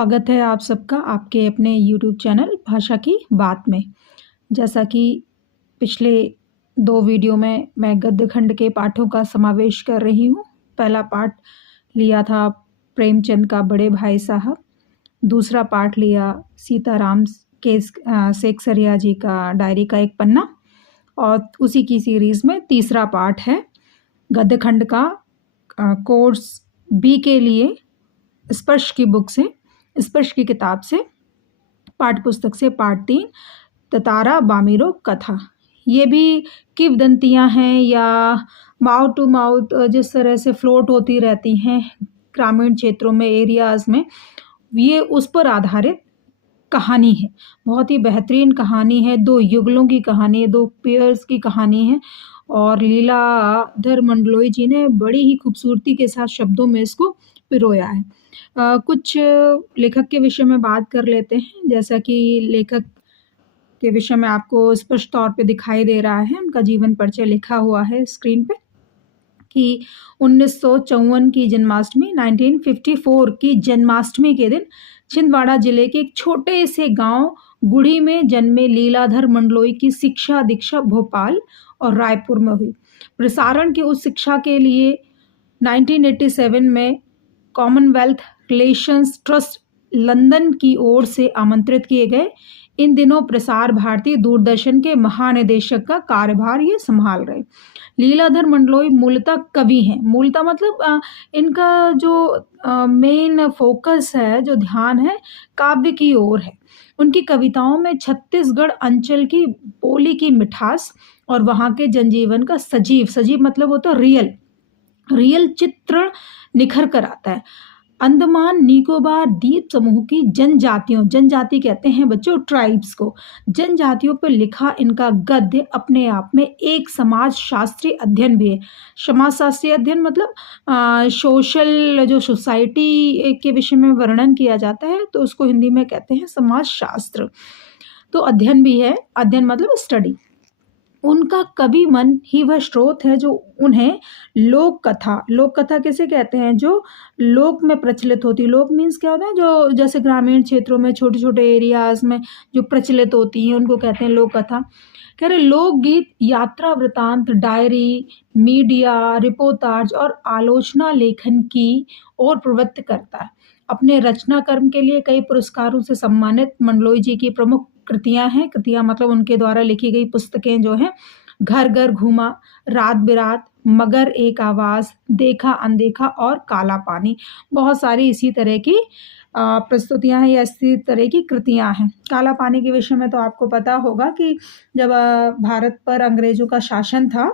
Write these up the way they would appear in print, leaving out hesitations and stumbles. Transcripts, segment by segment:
स्वागत है आप सबका आपके अपने यूट्यूब चैनल भाषा की बात में। जैसा कि पिछले 2 वीडियो में मैं गद्य खंड के पाठों का समावेश कर रही हूँ। पहला पाठ लिया था प्रेमचंद का बड़े भाई साहब, दूसरा पाठ लिया सीताराम सेकसरिया जी का डायरी का एक पन्ना और उसी की सीरीज़ में तीसरा पाठ है गद्य खंड का कोर्स बी के लिए स्पर्श की बुक से, स्पर्श की किताब से, पाठ्य पुस्तक से पाठ 3 ततारा बामीरो कथा। ये भी किंवदंतियाँ हैं या माउथ टू माउथ जिस तरह से फ्लोट होती रहती हैं ग्रामीण क्षेत्रों में, एरियाज़ में, ये उस पर आधारित कहानी है। बहुत ही बेहतरीन कहानी है, 2 युगलों की कहानी है, 2 पेयर्स की कहानी है और लीलाधर मंडलोई जी ने बड़ी ही खूबसूरती के साथ शब्दों में इसको पिरोया है। कुछ लेखक के विषय में बात कर लेते हैं। जैसा कि लेखक के विषय में आपको स्पष्ट तौर पे दिखाई दे रहा है, उनका जीवन परिचय लिखा हुआ है स्क्रीन पे कि 1954 की जन्माष्टमी 1954 की जन्माष्टमी के दिन छिंदवाड़ा जिले के एक छोटे से गांव गुढ़ी में जन्मे लीलाधर मंडलोई की शिक्षा दीक्षा भोपाल और रायपुर में हुई। प्रसारण की उस शिक्षा के लिए 1987 में कॉमनवेल्थ रिलेशंस ट्रस्ट लंदन की ओर से आमंत्रित किए गए। इन दिनों प्रसार भारती दूरदर्शन के महानिदेशक का कार्यभार ये संभाल रहे। लीलाधर मंडलोई मूलतः कवि हैं। मूलतः मतलब इनका जो मेन फोकस है, जो ध्यान है, काव्य की ओर है। उनकी कविताओं में छत्तीसगढ़ अंचल की बोली की मिठास और वहाँ के जनजीवन का सजीव मतलब होता है रियल चित्रण निखर कर आता है। अंडमान निकोबार द्वीप समूह की जनजाति कहते हैं बच्चों ट्राइब्स को, जनजातियों पर लिखा इनका गद्य अपने आप में एक समाज शास्त्रीय अध्ययन भी है। समाज शास्त्रीय अध्ययन मतलब सोशल जो सोसाइटी के विषय में वर्णन किया जाता है तो उसको हिंदी में कहते हैं समाज शास्त्र। तो अध्ययन भी है, अध्ययन मतलब स्टडी। उनका कवि मन ही वह स्रोत है जो उन्हें लोक कथा किसे कहते हैं, जो लोक में प्रचलित होती। लोक मीन्स क्या होता है, जो जैसे ग्रामीण क्षेत्रों में छोटे छोटे एरियाज में जो प्रचलित होती हैं उनको कहते हैं लोक कथा। कह रहे लोकगीत यात्रा वृतांत डायरी मीडिया रिपोर्टाज और आलोचना लेखन की ओर प्रवृत्त करता है। अपने रचना कर्म के लिए कई पुरस्कारों से सम्मानित मंडलोई जी की प्रमुख कृतियां मतलब उनके द्वारा लिखी गई पुस्तकें जो हैं घर घर घूमा, रात बिरात, मगर एक आवाज, देखा अनदेखा और काला पानी। बहुत सारी इसी तरह की प्रस्तुतियां हैं या इसी तरह की कृतियां हैं। काला पानी के विषय में तो आपको पता होगा कि जब भारत पर अंग्रेजों का शासन था,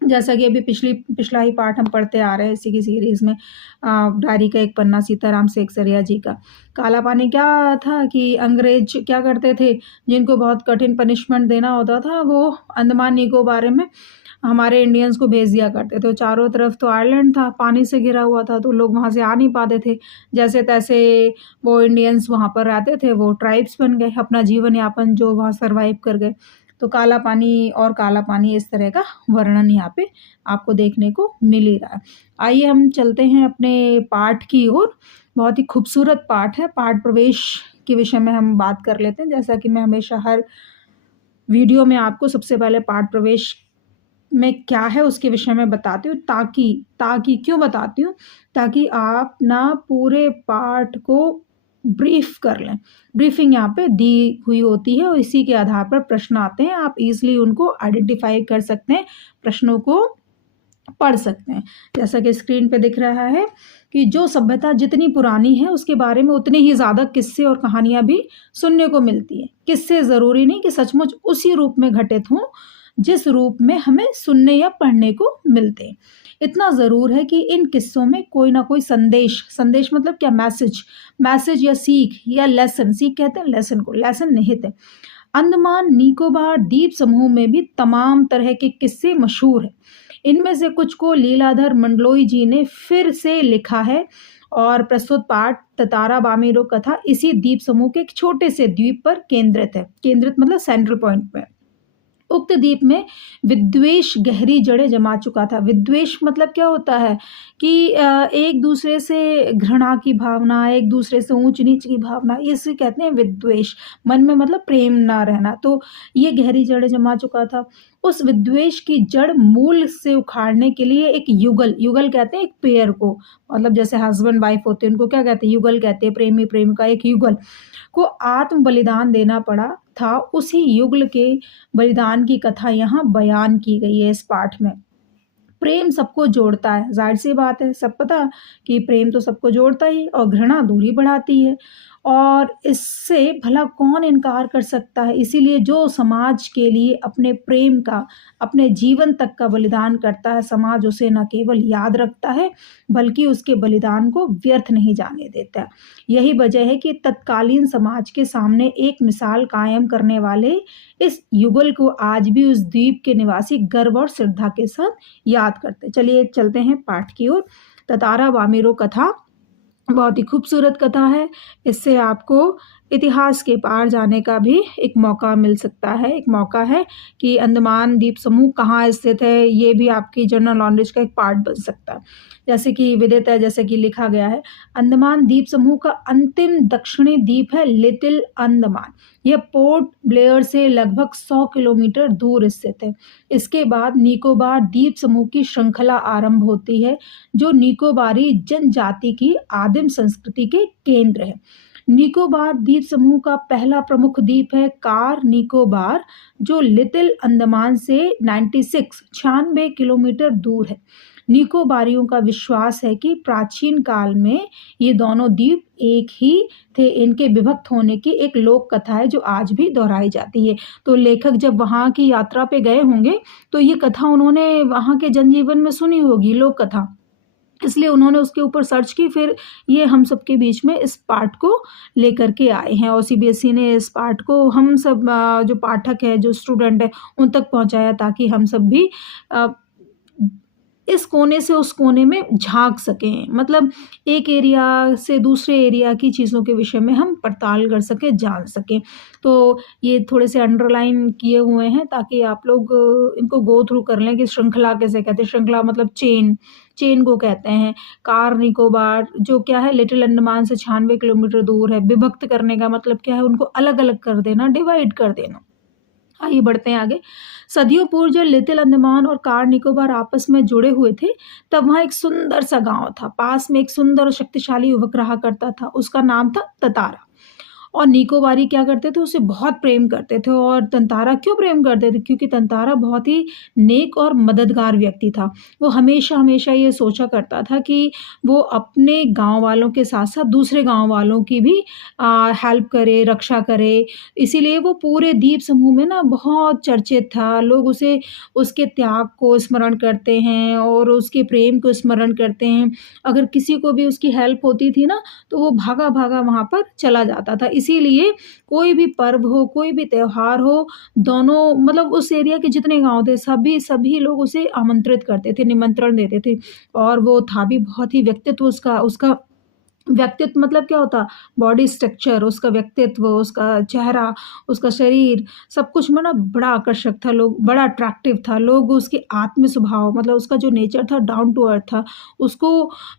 जैसा कि अभी पिछला ही पाठ हम पढ़ते आ रहे हैं इसी की सीरीज में, डायरी का एक पन्ना सीताराम सेकसरिया जी का। काला पानी क्या था कि अंग्रेज क्या करते थे, जिनको बहुत कठिन पनिशमेंट देना होता था वो अंडमान निकोबार में हमारे इंडियंस को भेज दिया करते थे। चारों तरफ तो आइलैंड था, पानी से घिरा हुआ था, तो लोग वहाँ से आ नहीं पाते थे। जैसे तैसे वो इंडियंस वहाँ पर रहते थे, वो ट्राइब्स बन गए, अपना जीवन यापन जो वहाँ सर्वाइव कर गए। तो काला पानी इस तरह का वर्णन यहाँ पे आपको देखने को मिल ही रहा है। आइए हम चलते हैं अपने पाठ की ओर। बहुत ही खूबसूरत पाठ है। पाठ प्रवेश के विषय में हम बात कर लेते हैं। जैसा कि मैं हमेशा हर वीडियो में आपको सबसे पहले पाठ प्रवेश में क्या है उसके विषय में बताती हूँ, ताकि क्यों बताती हूँ, ताकि आप ना पूरे पाठ को ब्रीफ कर लें। ब्रीफिंग यहाँ पे दी हुई होती है और इसी के आधार पर प्रश्न आते हैं। आप इजीली उनको आइडेंटिफाई कर सकते हैं, प्रश्नों को पढ़ सकते हैं। जैसा कि स्क्रीन पे दिख रहा है कि जो सभ्यता जितनी पुरानी है उसके बारे में उतने ही ज़्यादा किस्से और कहानियाँ भी सुनने को मिलती हैं। किस्से ज़रूरी नहीं कि सचमुच उसी रूप में घटित हों जिस रूप में हमें सुनने या पढ़ने को मिलते हैं। इतना ज़रूर है कि इन किस्सों में कोई ना कोई संदेश मतलब क्या, मैसेज या सीख या लेसन, सीख कहते हैं लेसन को, लेसन निहित है। अंडमान निकोबार द्वीप समूह में भी तमाम तरह के किस्से मशहूर हैं। इनमें से कुछ को लीलाधर मंडलोई जी ने फिर से लिखा है और प्रस्तुत पाठ ततारा बामीरो कथा इसी द्वीप समूह के एक छोटे से द्वीप पर केंद्रित है। केंद्रित मतलब सेंट्रल पॉइंट में। उक्त द्वीप में विद्वेष गहरी जड़ें जमा चुका था। विद्वेष मतलब क्या होता है कि एक दूसरे से घृणा की भावना, एक दूसरे से ऊंच-नीच की भावना, इसे कहते हैं विद्वेष। मन में मतलब प्रेम ना रहना, तो ये गहरी जड़ें जमा चुका था। उस विद्वेष की जड़ मूल से उखाड़ने के लिए एक युगल, युगल कहते हैं एक पेयर को, मतलब जैसे हस्बैंड वाइफ होते हैं उनको क्या कहते हैं, युगल कहते हैं, प्रेमी प्रेमिका, एक युगल को आत्म बलिदान देना पड़ा था। उसी युगल के बलिदान की कथा यहाँ बयान की गई है इस पाठ में। प्रेम सबको जोड़ता है, ज़ाहिर सी बात है, सब पता कि प्रेम तो सबको जोड़ता ही, और घृणा दूरी बढ़ाती है, और इससे भला कौन इनकार कर सकता है। इसीलिए जो समाज के लिए अपने प्रेम का, अपने जीवन तक का बलिदान करता है, समाज उसे न केवल याद रखता है बल्कि उसके बलिदान को व्यर्थ नहीं जाने देता। यही वजह है कि तत्कालीन समाज के सामने एक मिसाल कायम करने वाले इस युगल को आज भी उस द्वीप के निवासी गर्व और श्रद्धा के साथ याद करते। चलिए चलते हैं पाठ की ओर। ततारा वामेरो कथा बहुत ही खूबसूरत कथा है। इससे आपको इतिहास के पार जाने का भी एक मौका मिल सकता है। एक मौका है कि अंडमान द्वीप समूह कहाँ स्थित है, ये भी आपकी जनरल नॉलेज का एक पार्ट बन सकता है। जैसे कि विदित है, जैसे कि लिखा गया है, अंडमान द्वीप समूह का अंतिम दक्षिणी द्वीप है लिटिल अंडमान। यह पोर्ट ब्लेयर से लगभग 100 किलोमीटर दूर स्थित है। इसके बाद निकोबार द्वीप समूह की श्रृंखला आरंभ होती है, जो निकोबारी जनजाति की आदिम संस्कृति के केंद्र है। निकोबार द्वीप समूह का पहला प्रमुख द्वीप है कार निकोबार, जो लिटिल अंडमान से 96 किलोमीटर दूर है। निकोबारियों का विश्वास है कि प्राचीन काल में ये दोनों द्वीप एक ही थे। इनके विभक्त होने की एक लोक कथा है जो आज भी दोहराई जाती है। तो लेखक जब वहाँ की यात्रा पे गए होंगे तो ये कथा उन्होंने वहाँ के जनजीवन में सुनी होगी, लोक कथा, इसलिए उन्होंने उसके ऊपर सर्च की, फिर ये हम सबके बीच में इस पाठ को लेकर के आए हैं, और सीबीएसई ने इस पाठ को हम सब जो पाठक है, जो स्टूडेंट है, उन तक पहुंचाया ताकि हम सब भी इस कोने से उस कोने में झांक सकें, मतलब एक एरिया से दूसरे एरिया की चीज़ों के विषय में हम पड़ताल कर सकें, जान सकें। तो ये थोड़े से अंडरलाइन किए हुए हैं ताकि आप लोग इनको गो थ्रू कर लें कि श्रृंखला कैसे कहते हैं। श्रृंखला मतलब चेन, चेन को कहते हैं। कार निकोबार जो क्या है, लिटिल अंडमान से 96 किलोमीटर दूर है। विभक्त करने का मतलब क्या है, उनको अलग अलग कर देना, डिवाइड कर देना। आइए बढ़ते हैं आगे। सदियों पूर्व जब लिटिल अंडमान और कार निकोबार आपस में जुड़े हुए थे, तब वहाँ एक सुंदर सा गांव था। पास में एक सुंदर और शक्तिशाली युवक रहा करता था, उसका नाम था ततारा। और निकोबारी क्या करते थे, उसे बहुत प्रेम करते थे। और तंतारा क्यों प्रेम करते थे, क्योंकि तंतारा बहुत ही नेक और मददगार व्यक्ति था। वो हमेशा हमेशा ये सोचा करता था कि वो अपने गांव वालों के साथ साथ दूसरे गांव वालों की भी हेल्प करे, रक्षा करे। इसीलिए वो पूरे द्वीप समूह में ना बहुत चर्चित था। लोग उसे, उसके त्याग को स्मरण करते हैं और उसके प्रेम को स्मरण करते हैं। अगर किसी को भी उसकी हेल्प होती थी ना, तो वो भागा भागा वहाँ पर चला जाता था। इसीलिए कोई भी पर्व हो, कोई भी त्योहार हो, दोनों मतलब उस एरिया के जितने गाँव थे सभी लोग उसे आमंत्रित करते थे, निमंत्रण देते थे। और वो था भी बहुत ही व्यक्तित्व उसका उसका व्यक्तित्व मतलब क्या होता, बॉडी स्ट्रक्चर, उसका व्यक्तित्व, उसका चेहरा, उसका शरीर, सब कुछ में ना बड़ा आकर्षक था। लोग, बड़ा अट्रैक्टिव था। लोग उसके आत्म स्वभाव मतलब उसका जो नेचर था, डाउन टू अर्थ था, उसको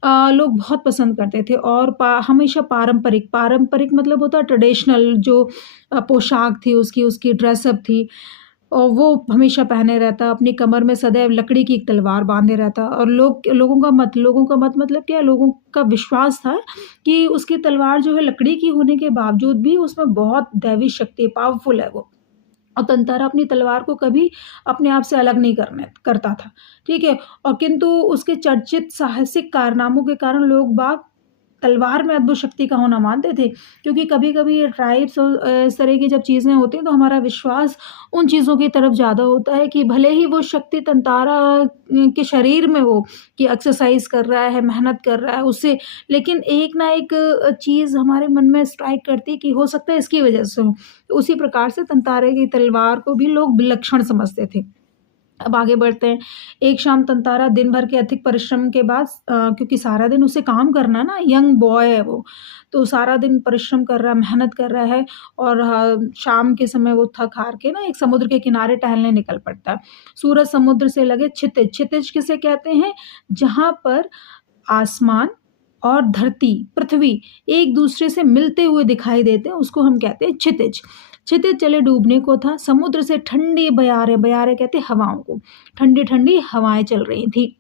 लोग बहुत पसंद करते थे। और हमेशा पारंपरिक, पारंपरिक मतलब होता ट्रेडिशनल, जो पोशाक थी उसकी, उसकी ड्रेसअप थी, और वो हमेशा पहने रहता, अपनी कमर में सदैव लकड़ी की एक तलवार बांधे रहता। और लोगों का मत मतलब क्या, लोगों का विश्वास था कि उसकी तलवार जो है लकड़ी की होने के बावजूद भी उसमें बहुत दैवी शक्ति, पावरफुल है वो। और तंतारा अपनी तलवार को कभी अपने आप से अलग नहीं करने करता था, ठीक है। और किंतु उसके चर्चित साहसिक कारनामों के कारण लोग बाग तलवार में अद्भुत शक्ति का होना मानते थे। क्योंकि कभी-कभी ये ट्राइब्स और इस तरह की जब चीज़ें होती हैं तो हमारा विश्वास उन चीज़ों की तरफ ज़्यादा होता है कि भले ही वो शक्ति तंतारा के शरीर में हो, कि एक्सरसाइज़ कर रहा है, मेहनत कर रहा है उससे, लेकिन एक ना एक चीज़ हमारे मन में स्ट्राइक करती है कि हो सकता है इसकी वजह से हो। तो उसी प्रकार से तंतारे की तलवार को भी लोग विलक्षण समझते थे। अब आगे बढ़ते हैं। एक शाम तंतारा दिन भर के अधिक परिश्रम के बाद क्योंकि सारा दिन उसे काम करना है ना, यंग बॉय है वो, तो सारा दिन परिश्रम कर रहा है, मेहनत कर रहा है और शाम के समय वो थक-हार के ना एक समुद्र के किनारे टहलने निकल पड़ता है। सूरज समुद्र से लगे क्षितिज, क्षितिज किसे कहते हैं? जहाँ पर आसमान और धरती, पृथ्वी एक दूसरे से मिलते हुए दिखाई देते हैं, उसको हम कहते हैं क्षितिज। क्षितिज चले डूबने को था, समुद्र से ठंडी बयारें, बयारें कहते हैं हवाओं को, ठंडी-ठंडी हवाएँ चल रही थी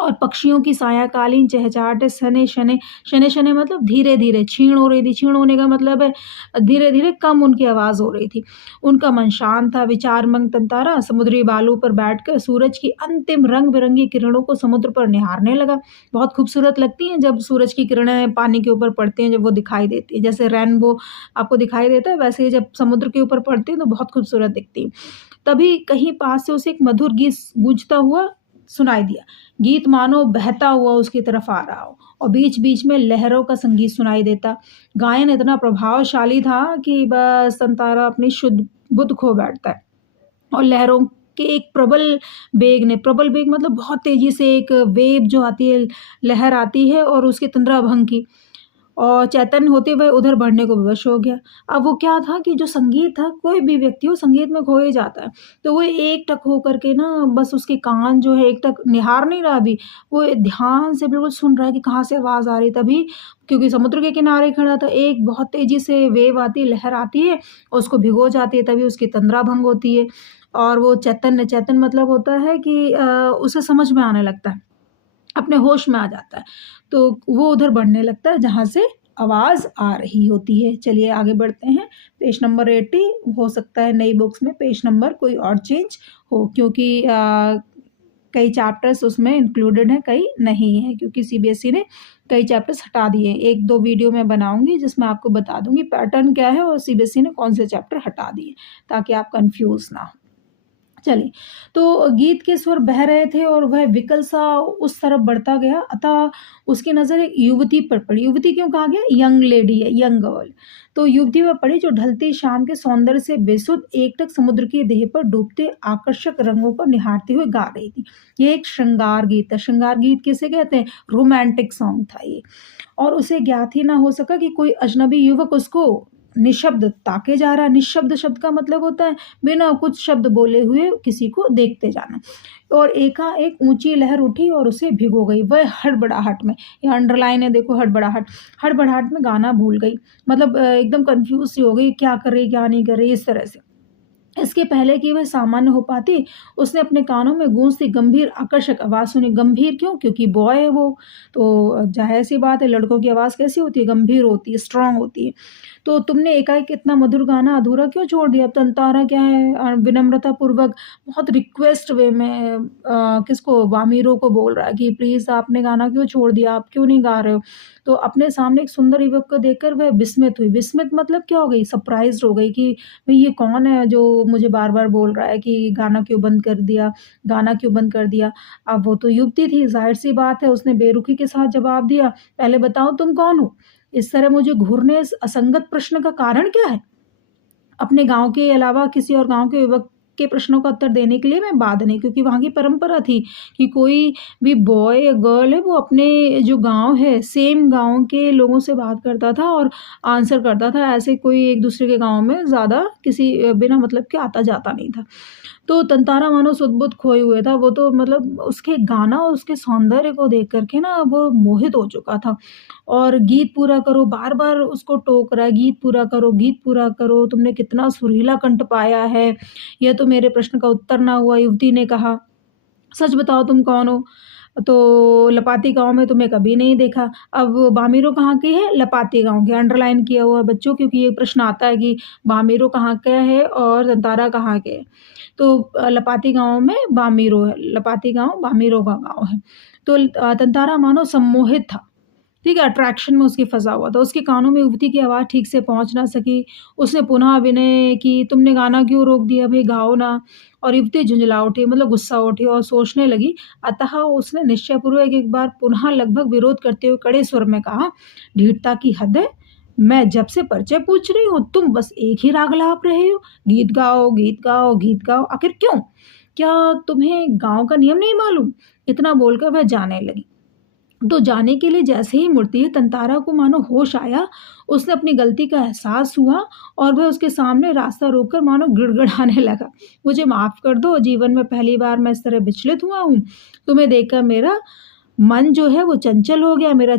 और पक्षियों की सायंकालीन चहचहाहटें सने-शने, शने-शने मतलब धीरे-धीरे क्षीण हो रही थी। क्षीण होने का मतलब है धीरे-धीरे कम उनकी आवाज़ हो रही थी। उनका मन शांत था, विचारमग्न तंतारा समुद्री बालू पर बैठकर सूरज की अंतिम रंग-बिरंगी किरणों को समुद्र पर निहारने लगा। बहुत खूबसूरत लगती हैं जब सूरज की किरणें पानी के ऊपर पड़ती हैं, जब वो दिखाई देती हैं। जैसे रेनबो आपको दिखाई देता है, वैसे ही जब समुद्र के ऊपर पड़ती हैं तो बहुत खूबसूरत दिखती हैं। तभी कहीं पास से उसे एक मधुर गीत गूंजता हुआ सुनाई दिया। गीत मानो बहता हुआ उसकी तरफ आ रहा हो और बीच-बीच में लहरों का संगीत सुनाई देता। गायन इतना प्रभावशाली था कि बस तंतारा अपनी शुद्ध बुद्ध खो बैठता है और लहरों के एक प्रबल बेग ने, प्रबल बेग मतलब बहुत तेज़ी से एक वेव जो आती है, लहर आती है और उसकी तंद्राभंग की और चैतन्य होते हुए उधर बढ़ने को विवश हो गया। अब वो क्या था कि जो संगीत था, कोई भी व्यक्ति हो संगीत में खो ही जाता है। तो वो एकटक होकर के ना बस उसके कान जो है एकटक निहार नहीं रहा अभी, वो ध्यान से बिल्कुल सुन रहा है कि कहाँ से आवाज़ आ रही है। तभी क्योंकि समुद्र के किनारे खड़ा था, एक बहुत तेज़ी से वेव आती है, लहर आती है और उसको भिगो जाती है, तभी उसकी तंद्रा भंग होती है और वो चैतन्य, चैतन्य मतलब होता है कि उसे समझ में आने लगता है, अपने होश में आ जाता है। तो वो उधर बढ़ने लगता है जहाँ से आवाज़ आ रही होती है। चलिए आगे बढ़ते हैं। पेज नंबर 80 हो सकता है नई बुक्स में पेज नंबर कोई और चेंज हो क्योंकि कई चैप्टर्स उसमें इंक्लूडेड हैं, कई नहीं हैं क्योंकि सीबीएसई ने कई चैप्टर्स हटा दिए हैं। 1-2 वीडियो मैं बनाऊँगी जिसमें आपको बता दूँगी पैटर्न क्या है और सीबीएसई ने कौन से चैप्टर हटा दिए, ताकि आप कन्फ्यूज़ ना हो। चलिए, तो गीत के स्वर बह रहे थे और वह विकल सा उस तरफ बढ़ता गया, अतः उसकी नज़र एक युवती पर पड़ी। युवती क्यों कहा गया? यंग लेडी है, यंग गर्ल। तो युवती पर पड़ी जो ढलती शाम के सौंदर्य से बेसुध एकटक समुद्र की देह पर डूबते आकर्षक रंगों को निहारते हुए गा रही थी। ये एक श्रृंगार गीत है। श्रृंगार गीत किसे कहते हैं? रोमांटिक सॉन्ग था ये और उसे ज्ञात ही ना हो सका कि कोई अजनबी युवक उसको निःशब्द ताके जा रहा है। निःशब्द शब्द का मतलब होता है बिना कुछ शब्द बोले हुए किसी को देखते जाना और एकाएक ऊंची लहर उठी और उसे भिगो गई। वह हड़बड़ाहट में, ये अंडरलाइन है देखो, हड़बड़ाहट, हड़बड़ाहट में गाना भूल गई, मतलब एकदम कंफ्यूज सी हो गई, क्या कर रही क्या नहीं कर रही, इस तरह से। इसके पहले कि वह सामान्य हो पाती, उसने अपने कानों में गूंजती गंभीर आकर्षक आवाज़ सुनी। गंभीर क्यों? क्योंकि बॉय है वो, तो ज़ाहिर-सी बात है लड़कों की आवाज़ कैसी होती है? गंभीर होती है, स्ट्रॉन्ग होती है। तो तुमने एकाएक इतना मधुर गाना अधूरा क्यों छोड़ दिया? अब तंतारा क्या है विनम्रतापूर्वक बहुत रिक्वेस्ट वे में किसको? वामिरो को बोल रहा है कि प्लीज़ आपने गाना क्यों छोड़ दिया? आप क्यों नहीं गा रहे हो? तो अपने सामने एक सुंदर युवक को देखकर वह विस्मित हुई। विस्मित मतलब क्या हो गई? सरप्राइज़्ड हो गई कि भई ये कौन है जो मुझे बार-बार बोल रहा है कि गाना क्यों बंद कर दिया, गाना क्यों बंद कर दिया? अब वो तो युवती थी, ज़ाहिर-सी बात है उसने बेरुखी के साथ जवाब दिया, "पहले बताओ तुम कौन हो? इस तरह मुझे घूरने इस असंगत प्रश्न का कारण क्या है?" अपने गाँव के अलावा किसी और गाँव के युवक के प्रश्नों का उत्तर देने के लिए मैं बाध नहीं, क्योंकि वहाँ की परंपरा थी कि कोई भी बॉय या गर्ल है वो अपने जो गाँव है सेम गाँव के लोगों से बात करता था और आंसर करता था। ऐसे कोई एक दूसरे के गाँव में ज़्यादा किसी बिना मतलब के आता-जाता नहीं था। तो तंतारा मानो सुध-बुध खोए हुए था। वो तो मतलब उसके गाना और उसके सौंदर्य को देख कर के ना वो मोहित हो चुका था और गीत पूरा करो, बार-बार उसको टोक रहा है, गीत पूरा करो, गीत पूरा करो, तुमने कितना सुरीला कंठ पाया है, यह तो मेरे प्रश्न का उत्तर ना हुआ। युवती ने कहा, सच बताओ तुम कौन हो? तो लपाती गाँव में तुम्हें कभी नहीं देखा। अब बामिरो कहाँ की है? लपाती गाँव की। अंडरलाइन किया हुआ है बच्चों, क्योंकि ये प्रश्न आता है कि बामिरो कहाँ का है और तंतारा कहाँ के है। तो लपाती गाँव में बामिरो है। लपाती गाँव बामिरो का गाँव है। तो तंतारा मानो सम्मोहित था। ठीक है, अट्रैक्शन में उसकी फँसा हुआ था। उसके कानों में युवती की आवाज़ ठीक से पहुँच ना सकी। उसने पुनः विनय की, तुमने गाना क्यों रोक दिया? भई गाओ ना। और युवती झुँझला उठी, मतलब गुस्सा उठी और सोचने लगी। अतः उसने निश्चयपूर्वक एक बार पुनः लगभग विरोध करते हुए कड़े स्वर में कहा, ढीठता की हद है। मैं जब से परिचय पूछ रही हूँ, तुम बस एक ही राग लाप रहे हो। गीत गाओ, गीत गाओ, गीत गाओ। आखिर क्यों? क्या तुम्हें गाँव का नियम नहीं मालूम? इतना बोलकर वह जाने लगी। तो जाने के लिए जैसे ही मुड़ती है, तंतारा को मानो होश आया, उसने अपनी गलती का एहसास हुआ और वह उसके सामने रास्ता रोककर मानो गिड़गिड़ाने लगा। मुझे माफ़ कर दो, जीवन में पहली बार मैं इस तरह विचलित हुआ हूँ। तुम्हें देखकर मेरा मन जो है वो चंचल हो गया, मेरा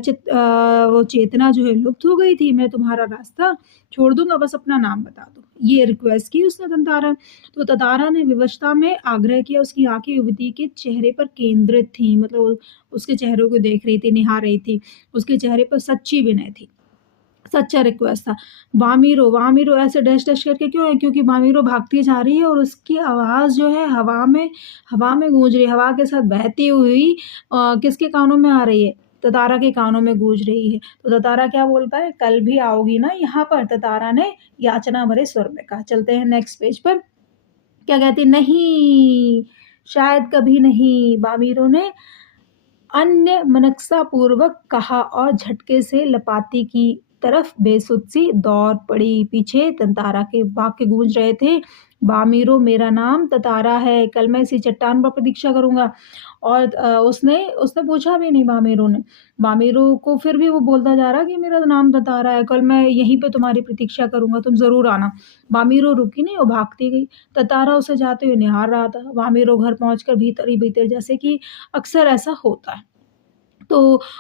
वो चेतना जो है लुप्त हो गई थी। मैं तुम्हारा रास्ता छोड़ दूँगा, बस अपना नाम बता दो। ये रिक्वेस्ट की उसने तंतारा। तो ततारा ने विवशता में आग्रह किया, उसकी आँखें युवती के चेहरे पर केंद्रित थीं, मतलब उसके चेहरे को देख रही थी, निहार रही थी। उसके चेहरे पर सच्ची विनय थी, सच्चा रिक्वेस्ट था। "वामिरो, वामिरो" ऐसे डैश-डैश करके क्यों है? क्योंकि वामिरो भागती जा रही है और उसकी आवाज़ जो है हवा में गूँज रही है। हवा के साथ बहती हुई किसके कानों में आ रही है? ततारा के कानों में गूँज रही है। तो ततारा क्या बोलता है? "कल भी आओगी ना यहाँ पर?" ततारा ने याचना भरे स्वर में कहा। चलते हैं नेक्स्ट पेज पर। क्या कहती है? "नहीं, शायद कभी नहीं।" वामिरो ने अन्यमनस्कतापूर्वक कहा और झटके से लपाती की तरफ बेसुध सी दौड़ पड़ी। पीछे तंतारा के वाक्य गूंज रहे थे, "बामीरो मेरा नाम ततारा है, कल मैं इसी चट्टान पर प्रतीक्षा करूँगा।" और उसने उसने पूछा भी नहीं बामीरो ने। बामीरो को फिर भी वो बोलता जा रहा कि मेरा नाम ततारा है, कल मैं यहीं पे तुम्हारी प्रतीक्षा करूँगा, तुम ज़रूर आना। बामीरो रुकी नहीं, वो भागती गई। ततारा उसे जाते हुए निहार रहा था। बामीरो घर पहुँचकर भीतर ही भीतर, जैसे कि अक्सर ऐसा होता है, तो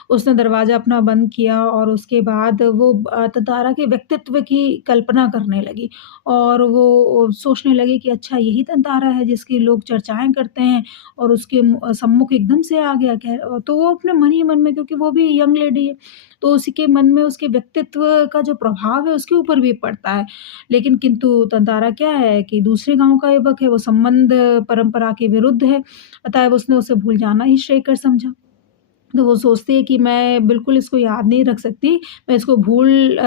उसने दरवाज़ा अपना बंद किया और उसके बाद वो ततारा के व्यक्तित्व की कल्पना करने लगी और वो सोचने लगी कि अच्छा यही ततारा है जिसकी लोग चर्चाएँ करते हैं और उसके सम्मुख एकदम से आ गया तो वो अपने मन ही मन में, क्योंकि वो भी यंग लेडी है, तो उसी के मन में उसके व्यक्तित्व का जो प्रभाव है उसके ऊपर भी पड़ता है। लेकिन किंतु ततारा क्या है कि दूसरे गाँव का युवक है, वो संबंध परंपरा के विरुद्ध है, अतएव उसने उसे भूल जाना ही श्रेयकर समझा। तो वो सोचती है कि मैं बिल्कुल इसको याद नहीं रख सकती, मैं इसको भूल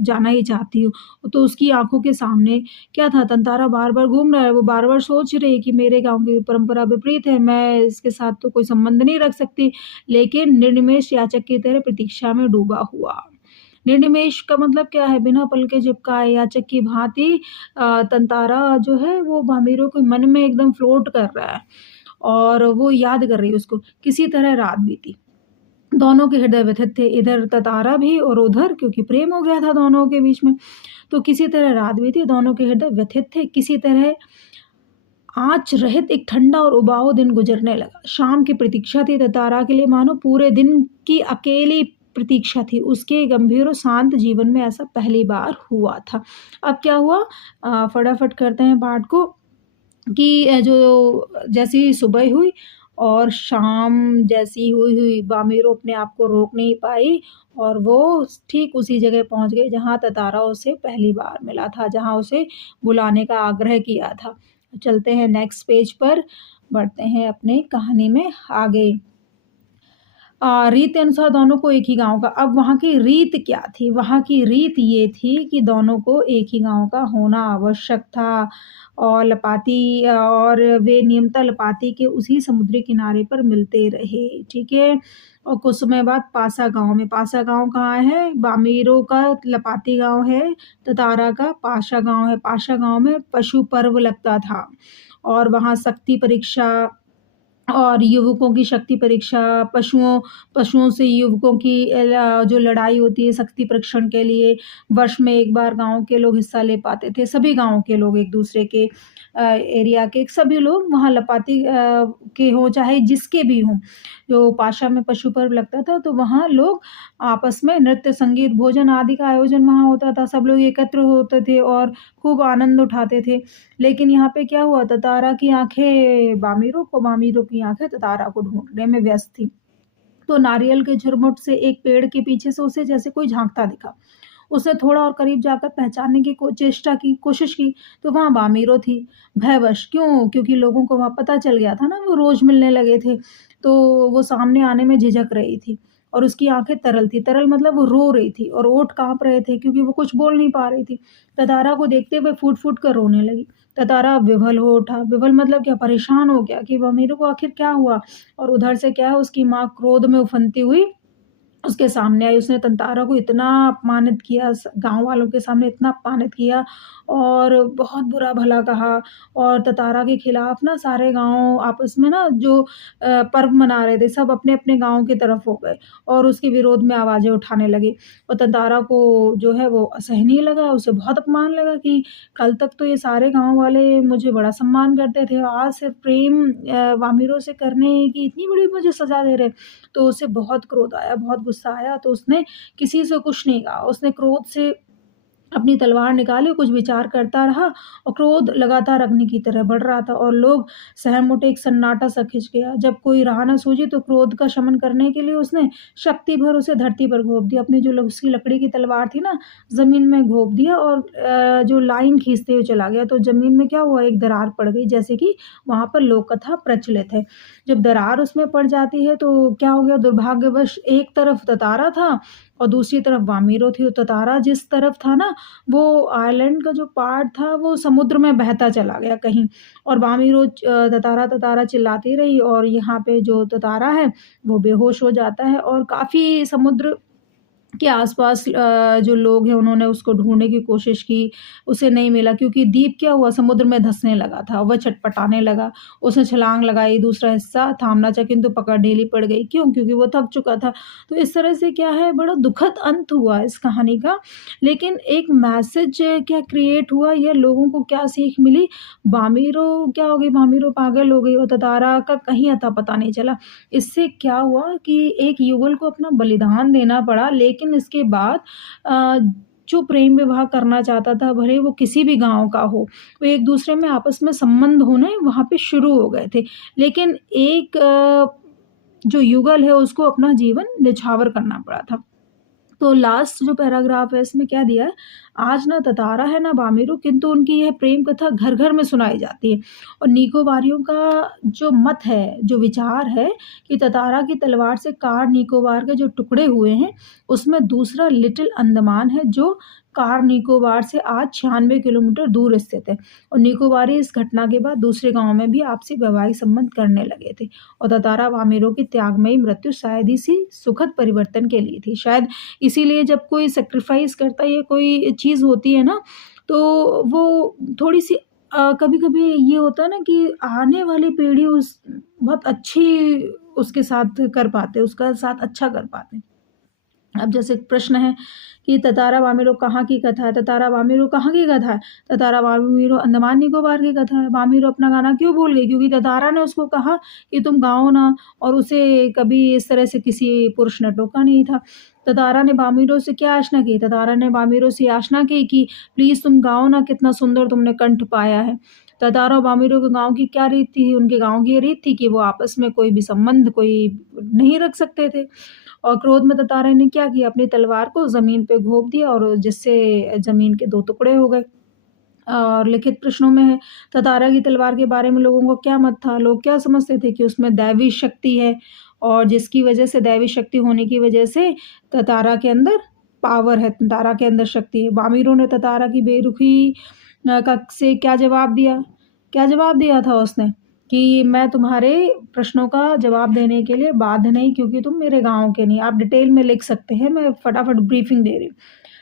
जाना ही चाहती हूँ। तो उसकी आँखों के सामने क्या था? तंतारा बार-बार घूम रहा है, वो बार-बार सोच रही है कि मेरे गाँव की परंपरा विपरीत है, मैं इसके साथ तो कोई संबंध नहीं रख सकती, लेकिन निर्निमेष याचक की तरह प्रतीक्षा में डूबा हुआ। निर्निमेष का मतलब क्या है? बिना पल के झपकाए याचक की भाँति तंतारा जो है वो भामीरों के मन में एकदम फ्लोट कर रहा है और वो याद कर रही है उसको। किसी तरह रात बीती। दोनों के हृदय व्यथित थे, इधर ततारा भी और उधर, क्योंकि प्रेम हो गया था दोनों के बीच में। तो किसी तरह रात बीती, दोनों के हृदय व्यथित थे, किसी तरह आँच रहित एक ठंडा और उबाऊ दिन गुजरने लगा। शाम की प्रतीक्षा थी ततारा के लिए, मानो पूरे दिन की अकेली प्रतीक्षा थी। उसके गंभीर और शांत जीवन में ऐसा पहली बार हुआ था। अब क्या हुआ? फटाफट करते हैं पाठ को कि जो जैसे ही सुबह हुई और शाम जैसी हुई बामीरो अपने आप को रोक नहीं पाई और वो ठीक उसी जगह पहुंच गई जहां ततारा उसे पहली बार मिला था, जहां उसे बुलाने का आग्रह किया था। चलते हैं नेक्स्ट पेज पर, बढ़ते हैं अपने कहानी में आगे। रीत के अनुसार दोनों को एक ही गाँव का, अब वहाँ की रीत क्या थी? वहाँ की रीत ये थी कि दोनों को एक ही गाँव का होना आवश्यक था और और वे नियमतः लपाती के उसी समुद्री किनारे पर मिलते रहे, ठीक है? और कुछ समय बाद पासा गाँव कहाँ है? बामीरों का लपाती गाँव है, ततारा का पाशा गाँव है। पाशा गाँव में पशु पर्व लगता था और वहाँ शक्ति परीक्षा और युवकों की शक्ति परीक्षा, पशुओं से युवकों की जो लड़ाई होती है शक्ति परीक्षण के लिए, वर्ष में एक बार गाँव के लोग हिस्सा ले पाते थे। सभी गाँव के लोग एक-दूसरे के एरिया के सभी लोग वहाँ लपाती के हों चाहे जिसके भी हों। जो पाशा में पशु पर्व लगता था तो वहाँ लोग आपस में नृत्य, संगीत, भोजन आदि का आयोजन वहाँ होता था। सब लोग एकत्र होते थे और खूब आनंद उठाते थे। लेकिन यहाँ पे क्या हुआ? ततारा की आँखें बामीरों की आँखें ततारा को ढूँढने में व्यस्त थीं। तो नारियल के झुरमुट से एक पेड़ के पीछे से उसे जैसे कोई झाँकता दिखा। उसने थोड़ा और करीब जाकर पहचानने की कोशिश की, तो वहाँ बामीरो थी। भयवश क्यों? क्योंकि लोगों को वहाँ पता चल गया था ना, वो रोज़ मिलने लगे थे, तो वो सामने आने में झिझक रही थी और उसकी आँखें तरल थी। तरल मतलब वो रो रही थी और ओठ काँप रहे थे क्योंकि वो कुछ बोल नहीं पा रही थी। ततारा को देखते हुए फूट-फूट कर रोने लगी। ततारा विवल हो उठा। विवल मतलब क्या? परेशान हो गया कि बामीरो को आखिर क्या हुआ? और उधर से क्या है, उसकी माँ क्रोध में उफनती हुई उसके सामने आई। उसने तंतारा को इतना अपमानित किया, गांव वालों के सामने इतना अपमानित किया और बहुत बुरा भला कहा। और ततारा के खिलाफ ना सारे गांव आपस में ना जो पर्व मना रहे थे, सब अपने अपने गांव की तरफ हो गए और उसके विरोध में आवाज़ें उठाने लगे। और तंतारा को जो है वो असहनीय लगा, उसे बहुत अपमान लगा कि कल तक तो ये सारे गांव वाले मुझे बड़ा सम्मान करते थे, आज सिर्फ प्रेम वामिरों से करने की इतनी बड़ी मुझे सजा दे रहे। तो उसे बहुत क्रोध आया, बहुत गुस्सा आया, तो उसने किसी से कुछ नहीं कहा। उसने क्रोध से अपनी तलवार निकाली, कुछ विचार करता रहा और क्रोध लगातार अग्नि की तरह बढ़ रहा था और लोग सहम उठे, एक सन्नाटा सा खिंच गया। जब कोई राह न सूझी तो क्रोध का शमन करने के लिए उसने शक्ति भर उसे धरती पर घोंप दिया। अपनी जो उसकी लकड़ी की तलवार थी ना, ज़मीन में घोंप दिया और जो लाइन खींचते हुए चला गया। तो ज़मीन में क्या हुआ, एक दरार पड़ गई, जैसे कि वहाँ पर लोक कथा प्रचलित है। जब दरार उसमें पड़ जाती है तो क्या हो गया, दुर्भाग्यवश एक तरफ ततारा था और दूसरी तरफ वामिरो थी। और ततारा जिस तरफ था ना, वो आइलैंड का जो पार्ट था वो समुद्र में बहता चला गया कहीं। और वामिरो ततारा ततारा चिल्लाती रही और यहाँ पे जो ततारा है वो बेहोश हो जाता है। और काफ़ी समुद्र के आसपास जो लोग हैं उन्होंने उसको ढूँढने की कोशिश की, उसे नहीं मिला क्योंकि द्वीप क्या हुआ, समुद्र में धँसने लगा था, वह छटपटाने लगा। उसने छलांग लगाई, दूसरा हिस्सा थामना चाहा किंतु पकड़ ढीली पड़ गई। क्यों? क्योंकि वो थक चुका था। तो इस तरह से क्या है, बड़ा दुखद अंत हुआ इस कहानी का। लेकिन एक मैसेज क्या क्रिएट हुआ, या लोगों को क्या सीख मिली? वामिरो क्या हो गई, वामिरो पागल हो गई और ततारा का कहीं अता पता नहीं चला। इससे क्या हुआ कि एक युगल को अपना बलिदान देना पड़ा, लेकिन इसके बाद अ, जो प्रेम विवाह करना चाहता था, भले वो किसी भी गाँव का हो, वो एक-दूसरे में आपस में संबंध होने वहाँ पे शुरू हो गए थे। लेकिन एक जो युगल है उसको अपना जीवन निछावर करना पड़ा था। तो लास्ट जो पैराग्राफ है इसमें क्या दिया है, आज ना ततारा है ना वामिरो, किंतु उनकी यह प्रेम कथा घर-घर में सुनाई जाती है। और निकोबारियों का जो मत है, जो विचार है कि ततारा की तलवार से कार निकोबार के जो टुकड़े हुए हैं, उसमें दूसरा लिटिल अंडमान है जो कार निकोबार से आज 96 किलोमीटर दूर स्थित है। और निकोबारी इस घटना के बाद दूसरे गाँव में भी आपसी वैवाहिक संबंध करने लगे थे। और ततारा वामिरो की त्यागमयी मृत्यु शायद इसी सुखद परिवर्तन के लिए थी। शायद इसीलिए जब कोई सैक्रिफाइस करता है या कोई चीज़ होती है ना, तो वो थोड़ी-सी कभी-कभी ये होता है ना कि आने वाली पीढ़ी उस बहुत अच्छी उसके साथ कर पाते, उसका साथ अच्छा कर पाते। अब जैसे प्रश्न है कि ततारा वामिरो कहाँ की कथा है? ततारा वामिरो कहाँ की कथा है? ततारा वामिरो अंडमान निकोबार की कथा है। वामिरो अपना गाना क्यों भूल गई? क्योंकि ततारा ने उसको कहा कि तुम गाओ ना, और उसे कभी इस तरह से किसी पुरुष ने टोका नहीं था। ततारा ने वामिरो से क्या याचना की? ततारा ने वामिरो से याचना की कि प्लीज़ तुम गाओ ना, कितना सुंदर तुमने कंठ पाया है। ततारा और वामिरो के गाँव की क्या रीत थी? उनके गाँव की ये रीत थी कि वो आपस में कोई भी संबंध कोई नहीं रख सकते थे। और क्रोध में ततारा ने क्या किया, अपनी तलवार को ज़मीन पे घोंप दिया और जिससे ज़मीन के 2 टुकड़े हो गए। और लिखित प्रश्नों में है, ततारा की तलवार के बारे में लोगों का क्या मत था? लोग क्या समझते थे कि उसमें दैवी शक्ति है और जिसकी वजह से, दैवी शक्ति होने की वजह से ततारा के अंदर पावर है, ततारा के अंदर शक्ति है। वामिरो ने ततारा की बेरुखी का से क्या जवाब दिया? क्या जवाब दिया था उसने? कि मैं तुम्हारे प्रश्नों का जवाब देने के लिए बाध्य नहीं, क्योंकि तुम मेरे गाँव के नहीं। आप डिटेल में लिख सकते हैं, मैं फटाफट ब्रीफिंग दे रही हूँ।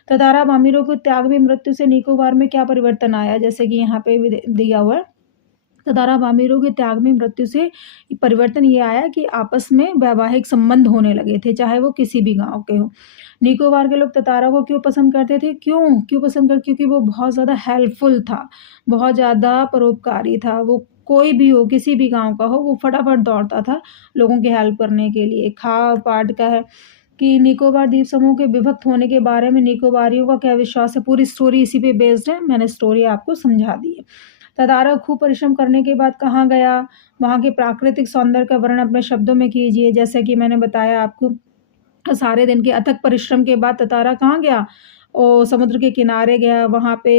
ततारा वामिरो को त्याग में मृत्यु से निकोबार में क्या परिवर्तन आया? जैसे कि यहाँ पे भी दिया हुआ है। ततारा वामिरो के त्याग में मृत्यु से परिवर्तन ये आया कि आपस में वैवाहिक संबंध होने लगे थे, चाहे वो किसी भी गाँव के हों। निकोबार के लोग ततारा को क्यों पसंद करते थे? क्यों पसंद कर क्योंकि वो बहुत ज़्यादा हेल्पफुल था, बहुत ज़्यादा परोपकारी था। वो कोई भी हो, किसी भी गाँव का हो, वो फटाफट दौड़ता था लोगों की हेल्प करने के लिए। खाव पाठ का है कि निकोबार द्वीप समूह के विभक्त होने के बारे में निकोबारियों का क्या विश्वास है, पूरी स्टोरी इसी पे बेस्ड है। मैंने स्टोरी आपको समझा दी है। ततारा खूब परिश्रम करने के बाद कहाँ गया? वहाँ के प्राकृतिक सौंदर्य का वर्णन अपने शब्दों में कीजिए। जैसे कि मैंने बताया आपको, सारे दिन के अथक परिश्रम के बाद ततारा कहाँ गया? समुद्र के किनारे गया। वहाँ पे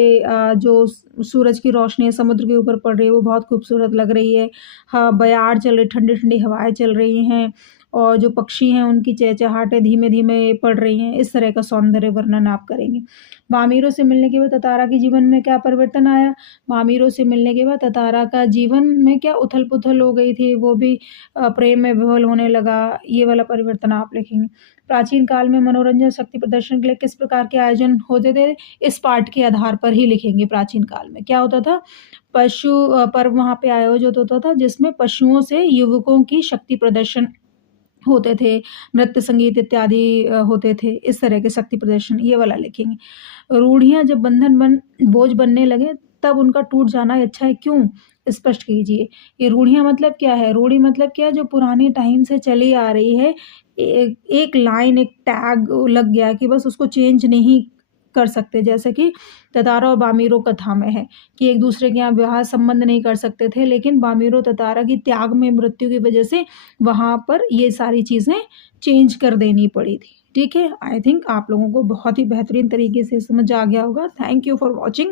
जो सूरज की रोशनी समुद्र के ऊपर पड़ रही है वो बहुत खूबसूरत लग रही है। हाँ, बयार चल रही, ठंडी-ठंडी हवाएँ चल रही हैं और जो पक्षी हैं उनकी चहचहाहटें धीमे-धीमे पड़ रही हैं, इस तरह का सौंदर्य वर्णन आप करेंगे। वामीरों से मिलने के बाद तातारा के जीवन में क्या परिवर्तन आया? वामीरों से मिलने के बाद तातारा का जीवन में क्या उथल-पुथल हो गई थी, वो भी प्रेम में विह्वल होने लगा, ये वाला परिवर्तन आप लिखेंगे। प्राचीन काल में मनोरंजन शक्ति प्रदर्शन के लिए किस प्रकार के आयोजन होते थे? इस पाठ के आधार पर ही लिखेंगे प्राचीन काल में। क्या होता था? पशु पर्व वहाँ पे आयोजित होता था जिसमें पशुओं से युवकों की शक्ति प्रदर्शन होते थे, नृत्य संगीत इत्यादि होते थे, इस तरह के शक्ति प्रदर्शन, ये वाला लिखेंगे। रूढ़ियाँ जब बोझ बनने लगे तब उनका टूट जाना अच्छा है, क्यों? स्पष्ट कीजिए। ये रूढ़ियाँ मतलब क्या है? रूढ़ी मतलब क्या है? जो पुराने टाइम से चली आ रही है, एक लाइन, एक टैग लग गया कि बस उसको चेंज नहीं कर सकते। जैसे कि तातारा और बामीरों कथा में है कि एक दूसरे के यहाँ विवाह संबंध नहीं कर सकते थे, लेकिन बामीरों तातारा की त्याग में मृत्यु की वजह से वहाँ पर ये सारी चीज़ें चेंज कर देनी पड़ी थी। ठीक है? आई थिंक आप लोगों को बहुत ही बेहतरीन तरीके से समझ आ गया होगा। Thank you for watching.